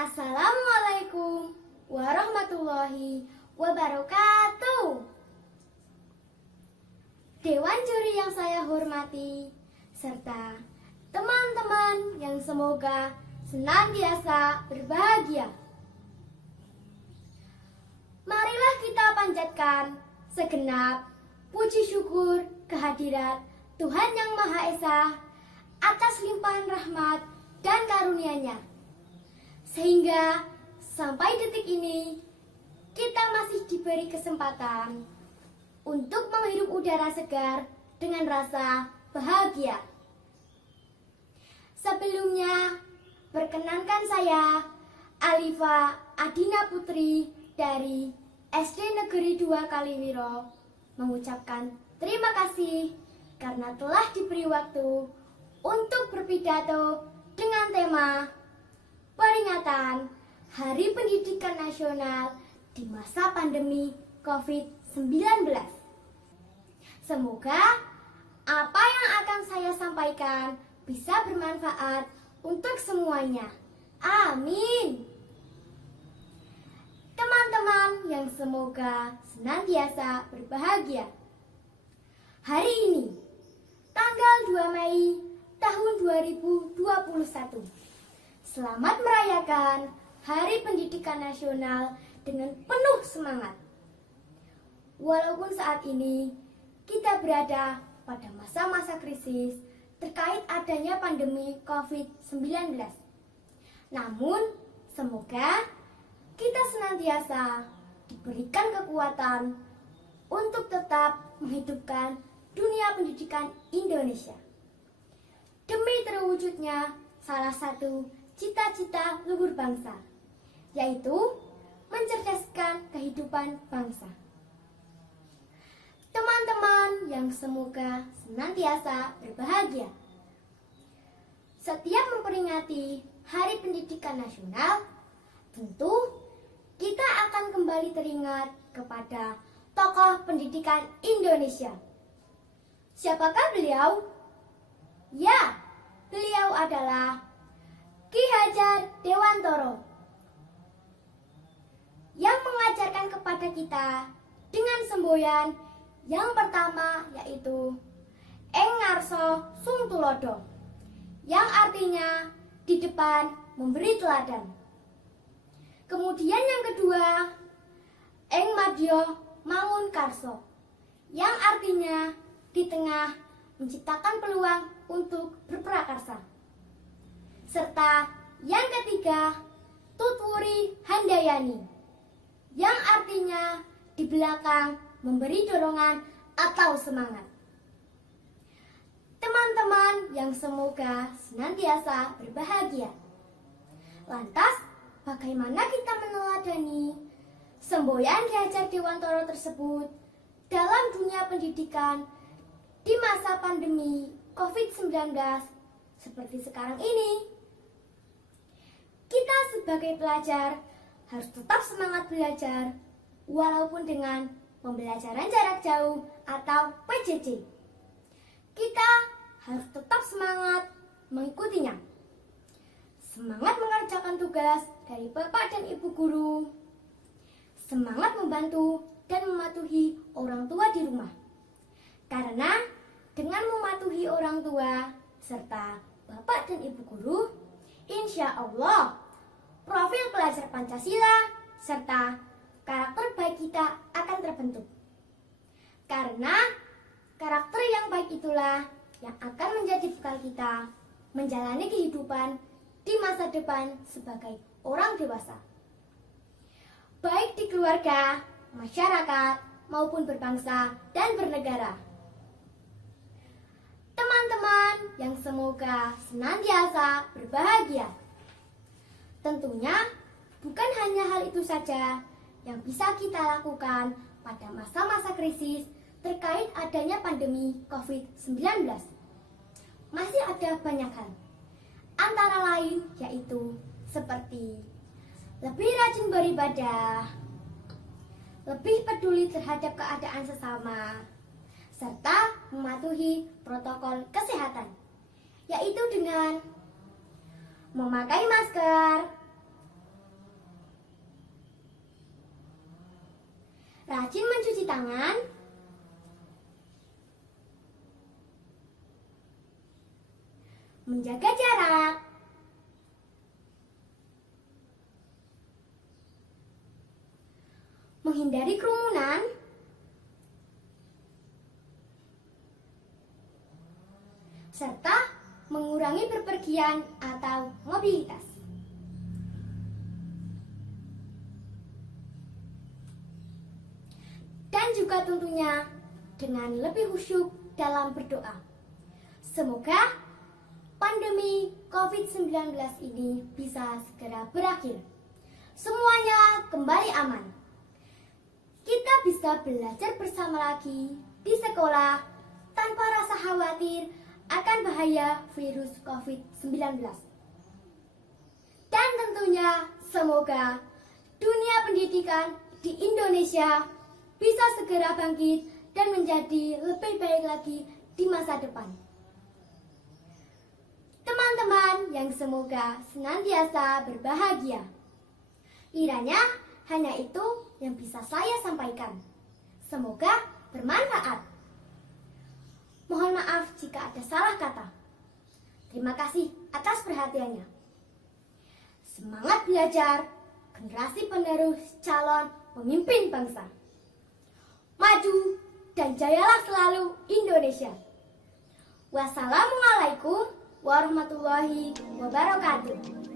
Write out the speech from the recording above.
Assalamualaikum warahmatullahi wabarakatuh. Dewan juri yang saya hormati, serta teman-teman yang semoga senantiasa berbahagia. Marilah kita panjatkan segenap puji syukur kehadirat Tuhan Yang Maha Esa atas limpahan rahmat dan karunia-Nya. Sehingga sampai detik ini kita masih diberi kesempatan untuk menghirup udara segar dengan rasa bahagia. Sebelumnya, perkenankan saya Alifa Adina Putri dari SD Negeri 2 Kaliwiro mengucapkan terima kasih karena telah diberi waktu untuk berpidato dengan tema peringatan Hari Pendidikan Nasional di masa pandemi COVID-19. Semoga apa yang akan saya sampaikan bisa bermanfaat untuk semuanya. Amin. Teman-teman yang semoga senantiasa berbahagia. Hari ini, tanggal 2 Mei tahun 2021. Selamat merayakan Hari Pendidikan Nasional dengan penuh semangat. Walaupun saat ini kita berada pada masa-masa krisis terkait adanya pandemi COVID-19. Namun, semoga kita senantiasa diberikan kekuatan untuk tetap menghidupkan dunia pendidikan Indonesia. Demi terwujudnya salah satu cita-cita luhur bangsa, yaitu mencerdaskan kehidupan bangsa. Teman-teman yang semoga senantiasa berbahagia. Setiap memperingati Hari Pendidikan Nasional, tentu kita akan kembali teringat kepada tokoh pendidikan Indonesia. Siapakah beliau? Ya, beliau adalah Ki Hajar Dewantoro yang mengajarkan kepada kita dengan semboyan yang pertama, yaitu Ing Ngarso Sung Tulodo, yang artinya di depan memberi teladan. Kemudian yang kedua, Ing Madya Mangun Karso, yang artinya di tengah menciptakan peluang untuk berprakarsa. Serta yang ketiga, Tutwuri Handayani, yang artinya di belakang memberi dorongan atau semangat. Teman-teman yang semoga senantiasa berbahagia. Lantas, bagaimana kita meneladani semboyan Ki Hajar Dewantoro tersebut dalam dunia pendidikan di masa pandemi COVID-19 seperti sekarang ini? Kita sebagai pelajar harus tetap semangat belajar walaupun dengan pembelajaran jarak jauh atau PJJ. Kita harus tetap semangat mengikutinya. Semangat mengerjakan tugas dari Bapak dan Ibu guru. Semangat membantu dan mematuhi orang tua di rumah. Karena dengan mematuhi orang tua serta Bapak dan Ibu guru, insya Allah profil pelajar Pancasila serta karakter baik kita akan terbentuk. Karena karakter yang baik itulah yang akan menjadi bekal kita menjalani kehidupan di masa depan sebagai orang dewasa. Baik di keluarga, masyarakat, maupun berbangsa dan bernegara. Teman-teman yang semoga senantiasa berbahagia. Tentunya bukan hanya hal itu saja yang bisa kita lakukan pada masa-masa krisis terkait adanya pandemi COVID-19. Masih ada banyak hal, antara lain yaitu seperti lebih rajin beribadah, lebih peduli terhadap keadaan sesama, serta mematuhi protokol kesehatan, yaitu dengan memakai masker, rajin mencuci tangan, menjaga jarak, menghindari kerumunan, serta mengurangi bepergian atau mobilitas. Dan juga tentunya dengan lebih khusyuk dalam berdoa. Semoga pandemi COVID-19 ini bisa segera berakhir. Semuanya kembali aman. Kita bisa belajar bersama lagi di sekolah tanpa rasa khawatir akan bahaya virus COVID-19. Dan tentunya semoga dunia pendidikan di Indonesia bisa segera bangkit dan menjadi lebih baik lagi di masa depan. Teman-teman yang semoga senantiasa berbahagia. Kiranya hanya itu yang bisa saya sampaikan. Semoga bermanfaat. Mohon maaf jika ada salah kata. Terima kasih atas perhatiannya. Semangat belajar, generasi penerus calon pemimpin bangsa. Maju dan jayalah selalu Indonesia. Wassalamualaikum warahmatullahi wabarakatuh.